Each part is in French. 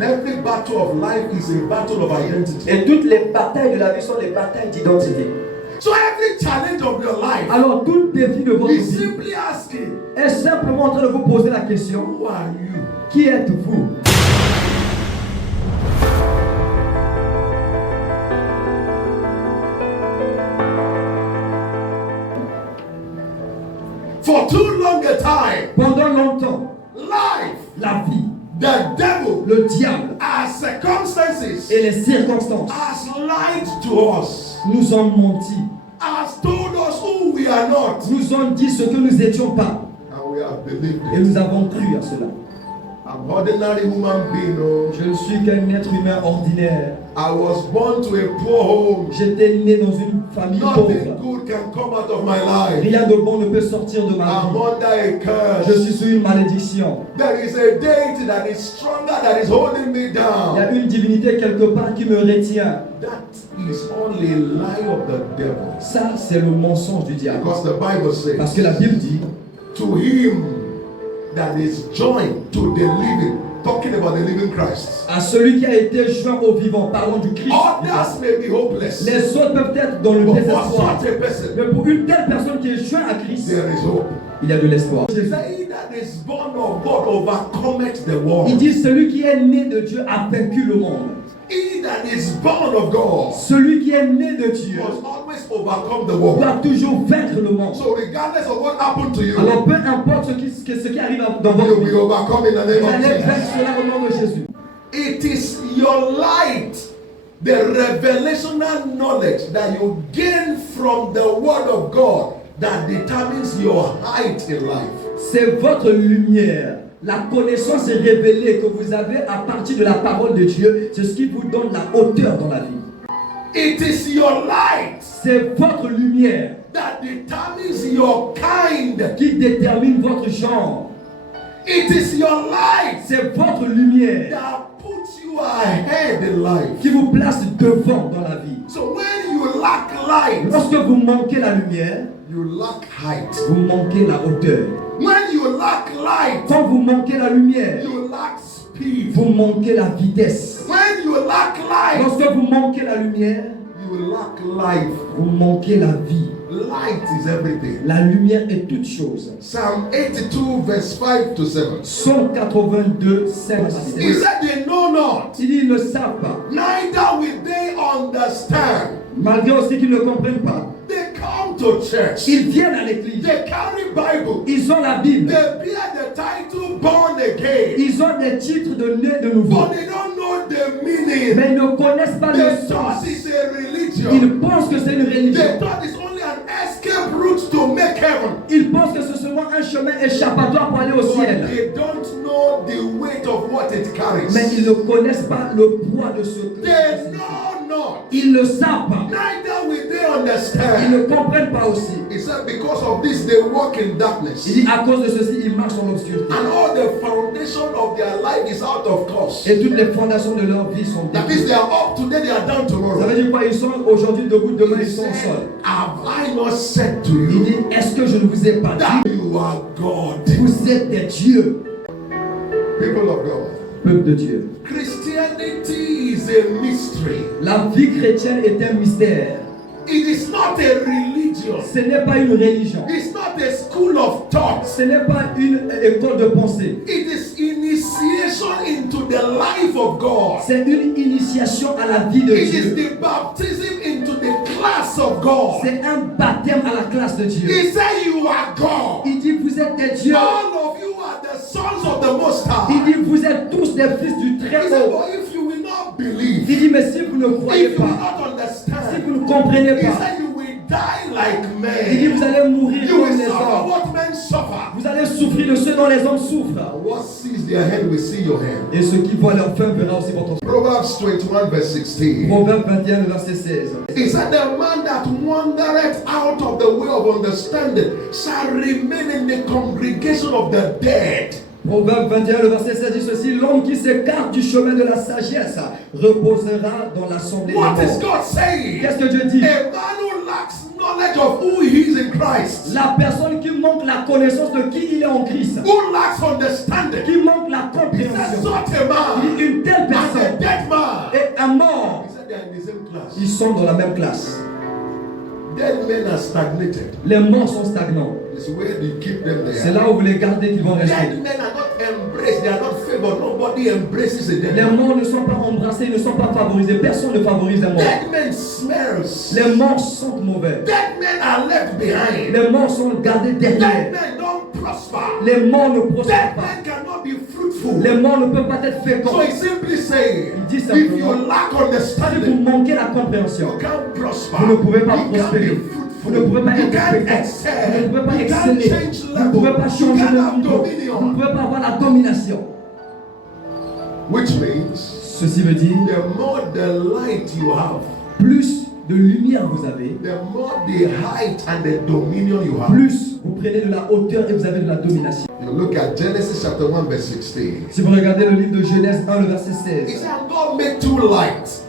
Every battle of life is a battle of identity. Et toutes les batailles de la vie sont des batailles d'identité. So every challenge of your life Alors tout défi de votre is vie simply asking, est simplement en train de vous poser la question: who are you? qui êtes-vous? For too long a time, Pendant longtemps, life, la vie, the devil, le diable our circumstances et les circonstances has lied to us, nous ont menti, has told us who we are not, nous ont dit ce que nous n'étions pas, and we have believed et it. nous avons cru à cela. I'm ordinary human being. Oh. Je ne suis qu'un être humain ordinaire. I was born to a poor home. J'étais né dans une famille Nothing pauvre. good can come out of my life. Rien de bon ne peut sortir de ma I'm vie. under a curse. Je suis sous une malédiction. There is a deity that is stronger, that is holding me Il y down. a une divinité quelque part qui me retient. That is only a lie of the devil. Ça, c'est le mensonge du diable. Because the Bible Parce says, que la Bible dit, to him that is joined to the living, talking about the living Christ. à celui qui a été joint au vivant, parlons du Christ. Others may be hopeless, Les autres peuvent être dans le but for désespoir. such a person, Mais pour une telle personne qui est jointe à Christ, there is hope. il y a de l'espoir. He that is born of God overcometh the world. Il dit, celui qui est né de Dieu a vaincu le monde. He that is born of God Celui qui est né de Dieu must always overcome the world. doit toujours vaincre le monde. So regardless of what happened to you, Alors peu importe ce qui arrive dans you votre will vie, overcome in the vous name of allez Jesus. vaincre cela au nom de Jésus. It is your light, the revelational knowledge that you gain from the word of God that determines your height in life. C'est votre lumière. La connaissance révélée que vous avez à partir de la parole de Dieu, c'est ce qui vous donne la hauteur dans la vie. It is your light C'est votre lumière that determines your kind. qui détermine votre genre. It is your light C'est votre lumière that puts you ahead in life. qui vous place devant dans la vie. So when you lack light, Lorsque vous manquez la lumière, you lack height. vous manquez la hauteur. When you lack light, Quand vous manquez la lumière, you lack speed. vous manquez la vitesse. When you lack light, Lorsque vous manquez la lumière, you lack life. vous manquez la vie. Light is everything. La lumière est toute chose. Psalm 82 verse 5 to 7. Psaume 82, 5 à 7. He said they know not, Il dit, ils ne savent pas. neither will they understand. Malgré aussi qu'ils ne comprennent pas. They come to church. Ils viennent à l'église. They carry Bible. Ils ont la Bible. They bear the title born again. Ils ont des titres de né de nouveau. But they don't know the meaning. Mais ils ne connaissent pas le They sens. thought it's a religion. Ils pensent que c'est une religion. They thought it's only an escape route to make heaven. Ils pensent que c'est seulement un chemin échappatoire pour aller au But ciel. they don't know the weight of what it carries. Mais ils ne connaissent pas le poids de ce que They know not. ils ne savent pas. Neither will they Ils understand. ne comprennent pas aussi. He said, because of this, they walk in darkness. Il dit à cause de ceci, ils marchent dans l'obscurité. And all the foundation of their life is out of course. Et toutes les fondations de leur vie sont That means détruites. they are up today, they are down Ça tomorrow. veut dire quoi? Ils sont aujourd'hui debout, demain He ils sont au said, sol. have I not said to Il you dit, est-ce que je ne vous ai pas that dit? you are God? Vous êtes des dieux, People of God. peuple de Dieu. Christianity is a mystery. La vie chrétienne est un mystère. It is not a religion. Ce n'est pas une religion. It's not a school of thought. Ce n'est pas une école de pensée. It is initiation into the life of God. C'est une initiation à la vie de It is Dieu. the baptism into the class of God. C'est un baptême à la classe de Dieu. He said you are God. Il dit, vous êtes des dieux. All of you are the sons of the Most Il High. dit, vous êtes tous des fils du He Très said, Haut. but if you will not believe, Il dit, mais si vous ne croyez if you will pas, not si understand, vous ne comprenez he pas, said you will die like il dit, men. vous allez mourir You comme will les suffer hommes. what men suffer. Vous allez souffrir de ce dont les hommes souffrent. What sees their hand will see your hand. Et ceux qui voient leur fin verra aussi votre fin. Proverbs 21 verse 16. Proverbe 21, verset 16. He said, the man that wandereth out of the way of understanding shall remain in the congregation of the dead. Proverbe 21, le verset 16 dit ceci: l'homme qui s'écarte du chemin de la sagesse reposera dans l'assemblée des What is morts. God saying? Qu'est-ce que Dieu dit? A man who lacks knowledge of who he is in Christ, La personne qui manque la connaissance de qui il est en Christ, who lacks understanding, qui manque la he said, compréhension. such a man Une telle and a personne dead man. et un mort, He said they are in the same class. ils sont dans la même classe. Dead men are stagnated. Les morts sont stagnants. It's where they keep them C'est there. là où vous les gardez qu'ils vont rester. Dead men are not embraced, they are not favored. Nobody embraces a dead Les man. morts ne sont pas embrassés, ils ne sont pas favorisés. Personne ne favorise les morts. Dead men smells. Les morts sentent mauvais. Dead men are left behind. Les morts sont gardés Dead derrière. men don't prosper. Les morts ne Dead prospèrent pas. men cannot be fruitful. Les morts ne peuvent pas être féconds. So he's simply saying, Il dit if simplement, you lack si vous understanding, manquez la compréhension, you can't prosper. vous ne pouvez pas You can't prospérer. be Vous ne pouvez fruitful. pas You être can't fécond. Vous ne excel. pouvez pas You can't exceller. change Vous ne pouvez level. pas You changer can't de have niveau. Vous ne dominion. pouvez pas avoir la domination. Which means, Ceci veut dire, the more the light you have, plus de lumière vous avez, the more the height and the dominion you have. plus vous prenez de la hauteur et vous avez de la domination. You look at Genesis chapter 1 verse 16. Si vous regardez le livre de Genèse 1, le verset He 16, said, God made two lights.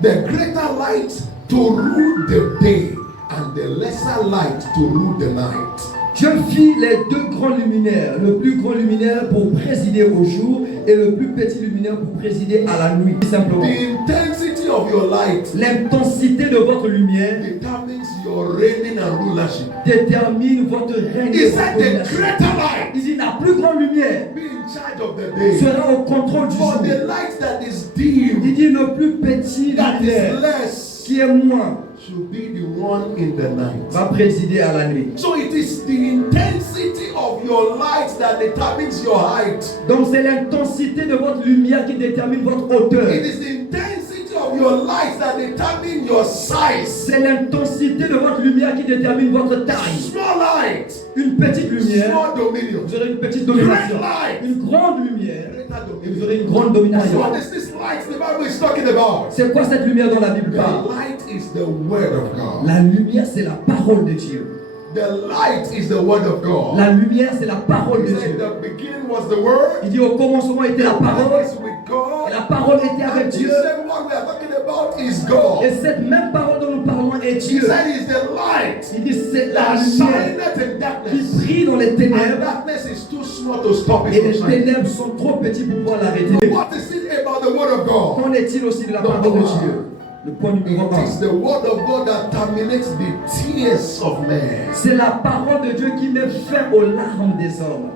The greater light to rule the day and the lesser light to rule the night. Dieu fit les deux grands luminaires, le plus grand luminaire pour présider au jour et le plus petit luminaire pour présider à la nuit. Simplement, The intensity of your light l'intensité de votre lumière determines your reigning and rulership. détermine votre règne. He et votre said the domination. greater light Il dit la plus grande lumière be in charge of the day. sera au contrôle du For jour. the light that is Il dim, dit le plus petit that is luminaire less, qui est moins should be the one in the night. va présider à la nuit. So it is the intensity of your light that determines your height. Donc c'est l'intensité de votre lumière qui détermine votre hauteur. It is the intensity of your light that determines your size. C'est l'intensité de votre lumière qui détermine votre taille. Small light, Une petite lumière, small dominion. vous aurez une petite domination. Une grande lumière, Greater et vous dominion. aurez une grande So domination. what is this light the Bible is talking about? C'est quoi cette lumière dont la Bible The parle? light is the word of God. La lumière, c'est la parole de Dieu. The light is the word of God. La lumière, c'est la parole He de said Dieu. the beginning was the word. Il dit au commencement était la The parole, word is with God. et la parole était avec And he Dieu. said what we are talking about is God. Et cette même parole dont nous parlons est He Dieu. said it's the light Il dit c'est la that lumière shineth in qui darkness. brille dans les And ténèbres, darkness is too small to stop it et from les shining. ténèbres sont trop petits pour pouvoir l'arrêter. What is it about the word of God? Qu'en est-il aussi de la parole de Dieu? Le point numéro It is 1. the word of God that terminates the tears of men. C'est la parole de Dieu qui met fin aux larmes des hommes.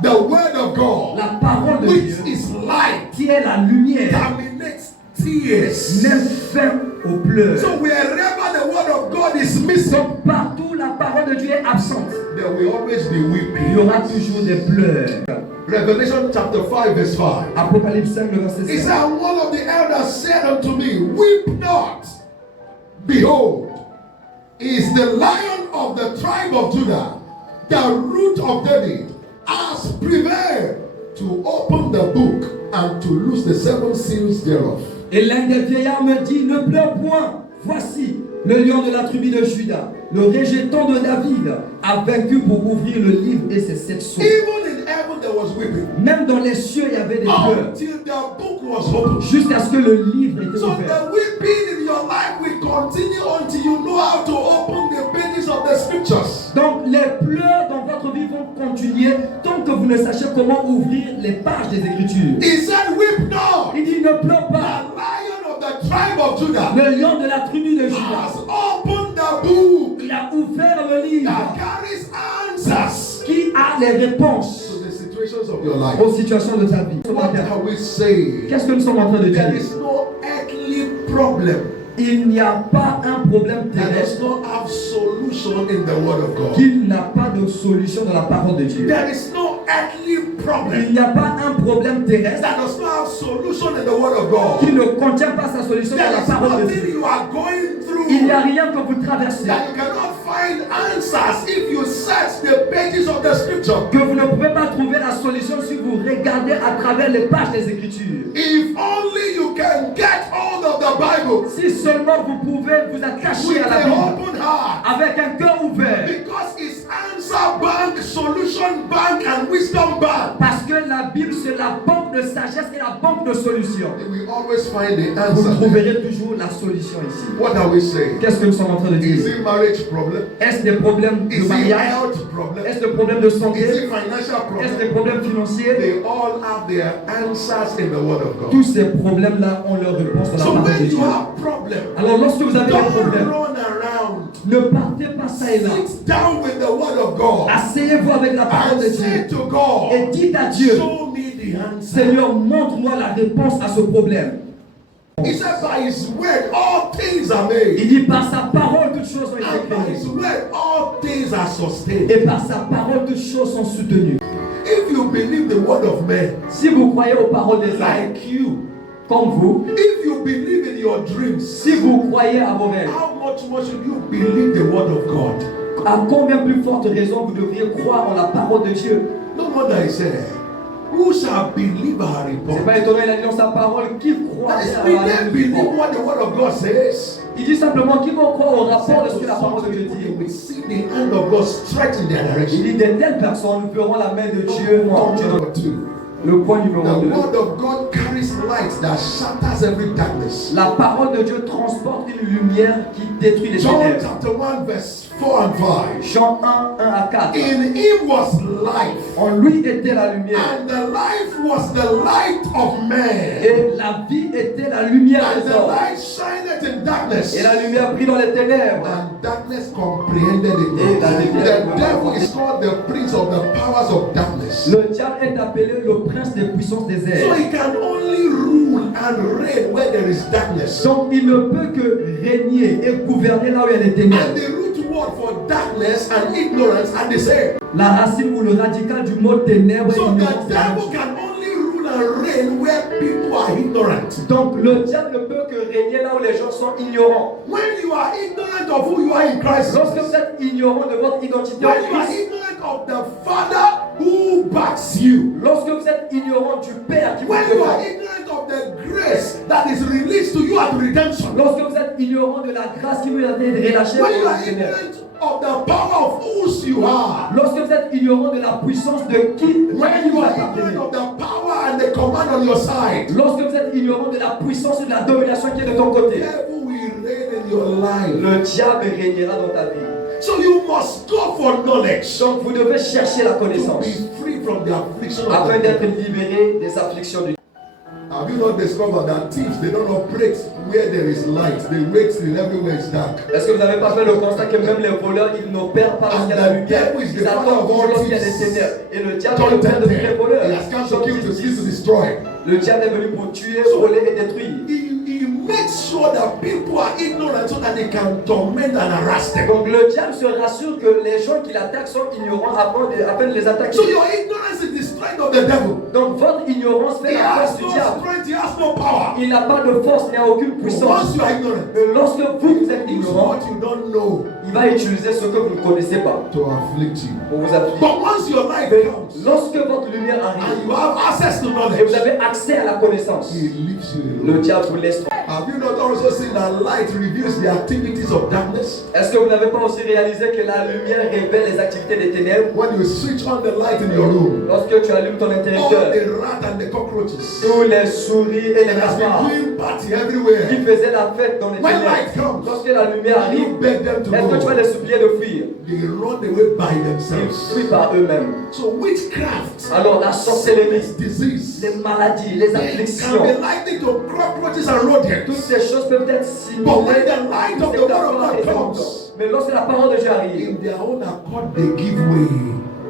The word of God, La parole de which Dieu, is light, qui est la lumière, terminates tears. met fin aux pleurs. So wherever the word of God is missing, Donc partout la parole de Dieu est absente, there will always be il y weeping. aura toujours des pleurs. Revelation chapter 5 verse 5. Apocalypse 5, le verset He 5. said, one of the elders said unto me, weep not. Behold, is the Lion of the tribe of Judah, the root of David, has prevailed to open the book and to loose the seven seals thereof. Et l'un des vieillards me dit, ne pleure point, voici, le lion de la tribu de Juda, le rejeton de David, a vaincu pour ouvrir le livre et ses 7 sceaux. Even in heaven there was weeping. Même dans les cieux, il y avait des pleurs, Until the book was opened. jusqu'à ce que le livre était So ouvert. the weeping in your life will continue until you know how to open the pages of the scriptures. Donc les pleurs dans votre vie vont continuer tant que vous ne sachez comment ouvrir les pages des Écritures. He said, weep not. Il dit, ne pleure The pas. Lion of the tribe of Judah Le lion de la tribu de has Juda, opened the book il a ouvert le livre that carries answers qui a les réponses to the situations of your life. aux situations de ta vie. What are we saying? Qu'est-ce que nous sommes en train de There dire? is no earthly problem Il n'y a pas un problème that terrestre does not have solution in the word of God. qu'il n'a pas de solution dans la parole de Dieu. There is no earthly Il problem n'y a pas un problème terrestre that does not have solution in the word of God. qui ne contient pas sa solution dans There la is parole de nothing Dieu. you are going Il n'y a through rien que vous traversez, that you cannot find answers if you search the pages of the scripture. que vous ne pouvez pas trouver la solution si vous regardez à travers les pages des Écritures. If only you can get hold of the Bible Si seulement vous pouvez vous attacher with à la an Bible open heart, avec un cœur ouvert, because it's answer bank, solution bank, and wisdom bank. Parce que la Bible, c'est la banque de sagesse et la banque de solutions. You will always find the Vous answer. trouverez toujours la solution ici. What are we saying? Qu'est-ce que nous sommes en train de Is dire? it marriage problem? Est-ce des problèmes de Is it mariage? health problem? Est-ce des problèmes de Is santé? it financial Est-ce des problem? problèmes financiers? They all have their answers in the Word of God. Tous ces problèmes-là ont leur réponse dans la So parole de when Dieu. you have problem, Alors lorsque vous avez des don't problèmes, run around. ne partez pas ça et là. Sit down with the Word of God Asseyez-vous avec la parole and de Dieu say to God, et dites à Dieu, show me the answer. Seigneur, montre-moi la réponse à ce problème. He said, by His word, all things are made. Il dit, par sa parole, toutes choses ont été And by His créées. word, all things are sustained. Et par sa parole, toutes choses sont soutenues. If you believe the word of men, Si vous croyez aux paroles des hommes, like you, comme vous, if you believe in your dreams, si vous croyez à vos rêves, how much more should you believe the word of God? à combien plus forte raison vous devriez croire en la parole de Dieu? No wonder He said, who shall believe our C'est report? pas étonnant, il a dit dans sa parole, qui croit That is, à we la then believe parole. what the word of God says. Il dit simplement, qui vont croire au rapport de ce que la parole de Dieu You dit. will see the hand of God stretch in their Il direction. dit, de telles personnes verront la main de Dieu tendue dans Number two, le point numéro the 2. word of God carries light that shatters every darkness. La parole de Dieu transporte une lumière qui détruit les John ténèbres. chapter 1 verse 4 and 5. Jean 1, 1 à 4. In Him was life, En lui était la lumière. and the life was the light of man. Et la vie était la lumière And des the hommes. light shineth in darkness, Et la lumière brille dans les ténèbres. and darkness comprehended it Et la not. lumière- The devil is called the prince of the powers of darkness. Le diable est appelé le prince des puissances des So airs. he can only rule and reign where there is darkness. Donc il ne peut que régner et gouverner là où il y a des And ténèbres. the root word for darkness and ignorance are the same. La racine ou le radical du mot ténèbres So est the ignorance. devil can only rule and reign where people are ignorant. Donc le diable ne peut que régner là où les gens sont ignorants. When you are ignorant of who you are in Christ, Lorsque vous êtes ignorant de votre identité en when you are Christ, ignorant of the Father who backs you, lorsque vous êtes ignorant du Père qui vous when you are défend, ignorant of the grace that is released to you at redemption, lorsque vous êtes ignorant de la grâce qui vous a été relâchée when you par are le Seigneur, ignorant of the power of whose you are, lorsque vous êtes ignorant de la puissance de qui when you vous are appartenez, ignorant of the power and the command on your side, lorsque vous êtes ignorant de la puissance et de la domination qui est de ton côté, devil will reign in your life. le diable régnera dans ta vie. So you must go for knowledge Donc vous devez chercher la to connaissance be free from the affliction of afin the d'être libéré des afflictions du. Have you not discovered that thieves, they don't operate where there is light? They wait till everywhere is dark. Est-ce que vous n'avez pas fait le constat que même les voleurs, ils n'opèrent pas lorsqu'il y a la lumière, ils attendent toujours lorsqu'il y a des ténèbres. Et le diable est John le père de 10, tous les voleurs. he has come to Jean kill, to 10, steal, to destroy. le diable est venu pour tuer, voler et détruire. He makes sure that people are ignorant so that they can torment and harass them. Donc le diable se rassure que les gens qui l'attaquent sont ignorants afin de les attaquer. So your ignorance is the strength of the devil. Donc votre ignorance fait He la force has du no diable. strength, he has no power. Il n'a pas de force, il n'a aucune puissance. Once you are ignorant, Mais lorsque vous êtes use ignorant, what you don't know il va utiliser ce que vous ne connaissez pas to afflict you. pour vous affliger. But once your life Mais comes lorsque votre lumière and arrive you have access to et vous knowledge, avez accès à la connaissance, he leaves you le alone. diable vous laisse. Have you not also seen that light reveals the activities of darkness? Est-ce que vous n'avez pas aussi réalisé que la lumière révèle les activités des ténèbres? When you switch on the light in your room, Lorsque tu allumes ton all interrupteur, the rats and the cockroaches, tous les souris et les they have been cafards doing party qui everywhere. faisaient la fête dans les When light ténèbres, comes, lorsque la lumière you arrive, beg them to est-ce que tu vas go. les supplier de fuir? They run away by Ils themselves. fuient par eux-mêmes. So witchcraft, Alors la sorcellerie, disease, les maladies, les can afflictions, be likened to cockroaches and rodents. toutes ces choses peuvent être But when simulées. the light of the word of God comes, Mais lorsque la parole de Dieu arrive, in their own accord they give way.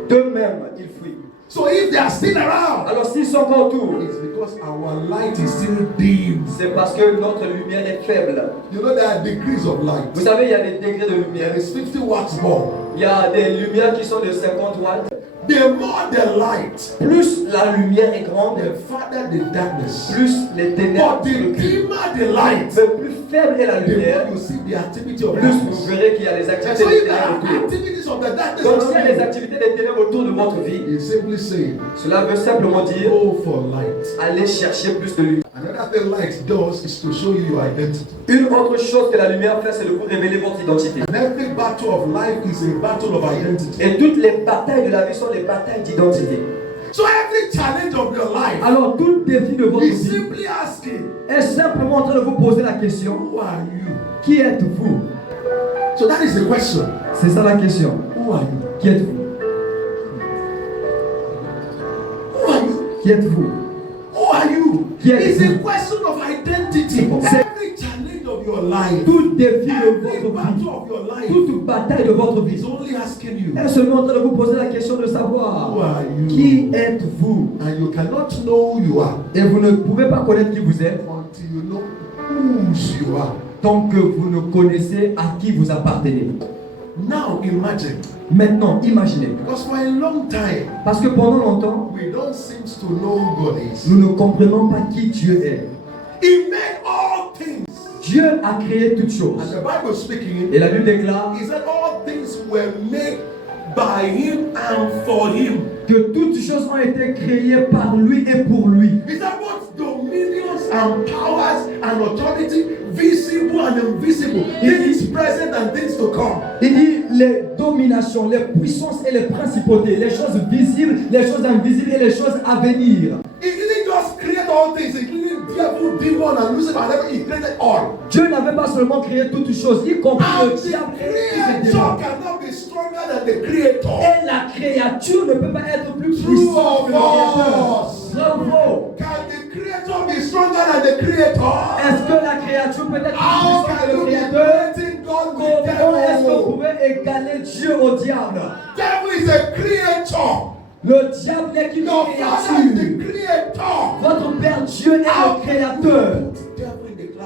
d'eux-mêmes, ils fuient. So if they are still around, Alors s'ils sont encore autour, it's because our light is still dim. c'est parce que notre lumière est faible. You know there are degrees of light. Vous savez, il y a des degrés de lumière. There is 50 watts bulb. Il y a des lumières qui sont de 50 watts. The more the light, Plus la lumière est grande, the farther the darkness. plus les ténèbres But the se reculent. dimmer the light, Mais plus faible est la the lumière, more you see the activity of plus vous darkness. verrez qu'il y a les And activités so des if there ténèbres are autour. activities of the darkness Donc s'il y a around les you, activités des ténèbres autour de votre vie, it's simply saying, cela veut simplement dire go for light. aller chercher plus de lumière. Another what the light does is to show you your identity. Une autre chose que la lumière fait, c'est de vous révéler votre identité. And every battle of life is a battle of identity. Et toutes les batailles de la vie sont des batailles d'identité. So every challenge of your life Alors tout défi de votre is vie simply asking, est simplement en train de vous poser la question, who are you? qui êtes-vous? So that is the question. C'est ça la question. Who are you? Qui êtes-vous? Who are you? Qui êtes-vous? Who are you? Qui êtes-vous? It's a question of identity. C'est- Every challenge of your life, Tout défi de every votre battle vie, of your life toute bataille de votre is vie only asking you, est seulement en train de vous poser la question de who savoir are you? qui êtes-vous? And you cannot know who you are Et vous ne pouvez pas connaître qui vous êtes until you know whose you are. tant que vous ne connaissez à qui vous appartenez. Now imagine, Maintenant, imaginez. because for a long time, Parce que pendant longtemps, we don't seem to know who God is. nous ne comprenons pas qui Dieu est. He made all things. Dieu a créé toutes And choses. the Bible speaking, Et la Bible déclare he said all things were made by him and for him. que toutes choses ont été créées par lui et pour lui. He said both dominions and powers and authority, visible and invisible, things present and things to come. Il dit les dominations, les puissances et les principautés, les choses visibles, les choses invisibles et les choses à venir. He didn't just create all things, including devil, demon, and Lucifer, and everything. He created all. Dieu n'avait pas seulement créé toutes choses, y compris And le the diable et tous ses creator démons. cannot be stronger than the creator. Et la créature ne peut pas être plus True puissante que le or créateur. false? Bravo! Can the creator be stronger than the creator? Est-ce que la créature peut être plus How puissante can que le you be créateur? creating God with Comment est-ce que vous devil? pouvez égaler Dieu au diable? Devil is a creator. Le diable n'est qu'une Your father is the créature. creator. Votre Père Dieu est le créateur.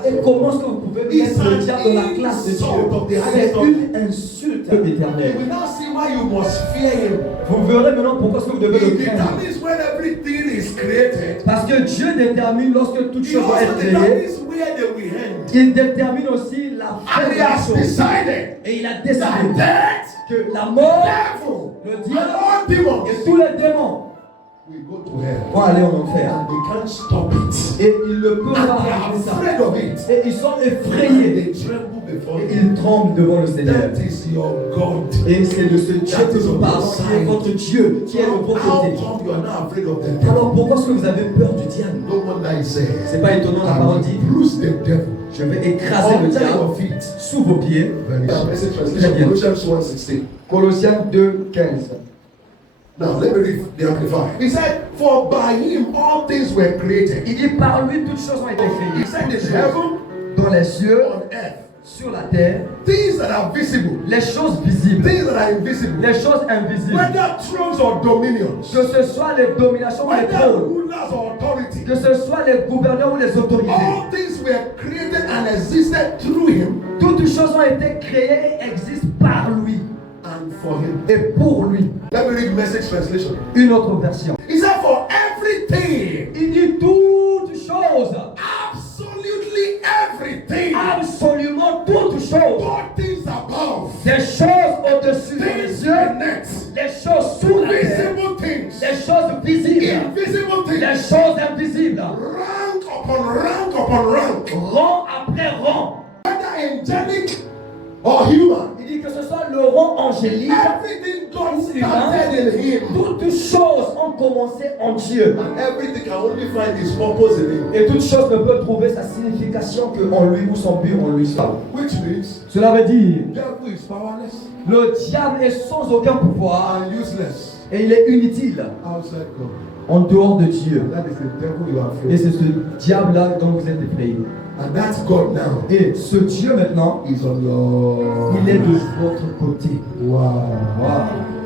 Et comment est-ce que vous pouvez mettre le diable dans la classe de Dieu? C'est une insulte You éternelle. will now see why you must fear him. Vous verrez maintenant pourquoi est-ce que vous devez le He craindre. determines when everything is created. Parce que Dieu détermine lorsque toute He chose va also être créée. determines where they will end. Il détermine aussi la fin And de he la has chose. decided Et il a that décidé death, que la mort, devil, le and diable all demons et tous les démons will go to hell. vont aller en enfer. And they can't stop it. Et ils ne peuvent And pas they are arrêter ça. afraid of it. Et ils sont And effrayés. they tremble before Et him. ils tremblent devant le Seigneur. That is your God. Et c'est de ce Dieu que nous parlons, qui est votre Dieu, qui est de votre How côté. come you are not afraid of the devil? Alors pourquoi est-ce que vous avez peur du diable? No wonder he says, C'est pas étonnant, la I parole will dit, bruise the devil je vais écraser le under diable your feet. sous vos pieds. Message Très translation, bien. Colossians 1:16. Colossiens 2:15. Now let me read the Amplified. He said, "For by him all things were created." Il dit par lui toutes choses ont été He créées. said, "In heaven, Dans les cieux, on earth, sur la terre, things that are visible, les choses visibles, things that are invisible, les choses invisibles. whether thrones or dominions, Que ce soit les dominations ou les whether trônes, rulers or authority, que ce soit les gouverneurs ou les autorités. all things were created and existed through him Toutes choses ont été créées et existent par lui and for him." et pour lui. Let me read Message translation. Une autre version. He said, "For everything, Il dit toutes choses, absolutely everything, absolument toutes choses, all things above, des choses au-dessus des things cieux, beneath, les choses sous la terre, visible things, les choses visibles, invisible les things, choses invisibles, rank upon rank upon rank, rang après rang. whether angelic or human, Il dit que ce soit le rang angélique, everything God started in him, toutes choses ont commencé en Dieu. and everything can only find its purpose in him." Et toute chose ne peut trouver sa signification qu'en lui ou son but en lui seul. Which means Cela veut dire, devil is powerless le diable est sans aucun pouvoir and useless et il est inutile outside God. en dehors de Dieu. That is the devil you are Et fearing. c'est ce diable-là dont vous êtes effrayé. And that God now Et ce Dieu maintenant, is on your il est de votre côté. Wow. Wow.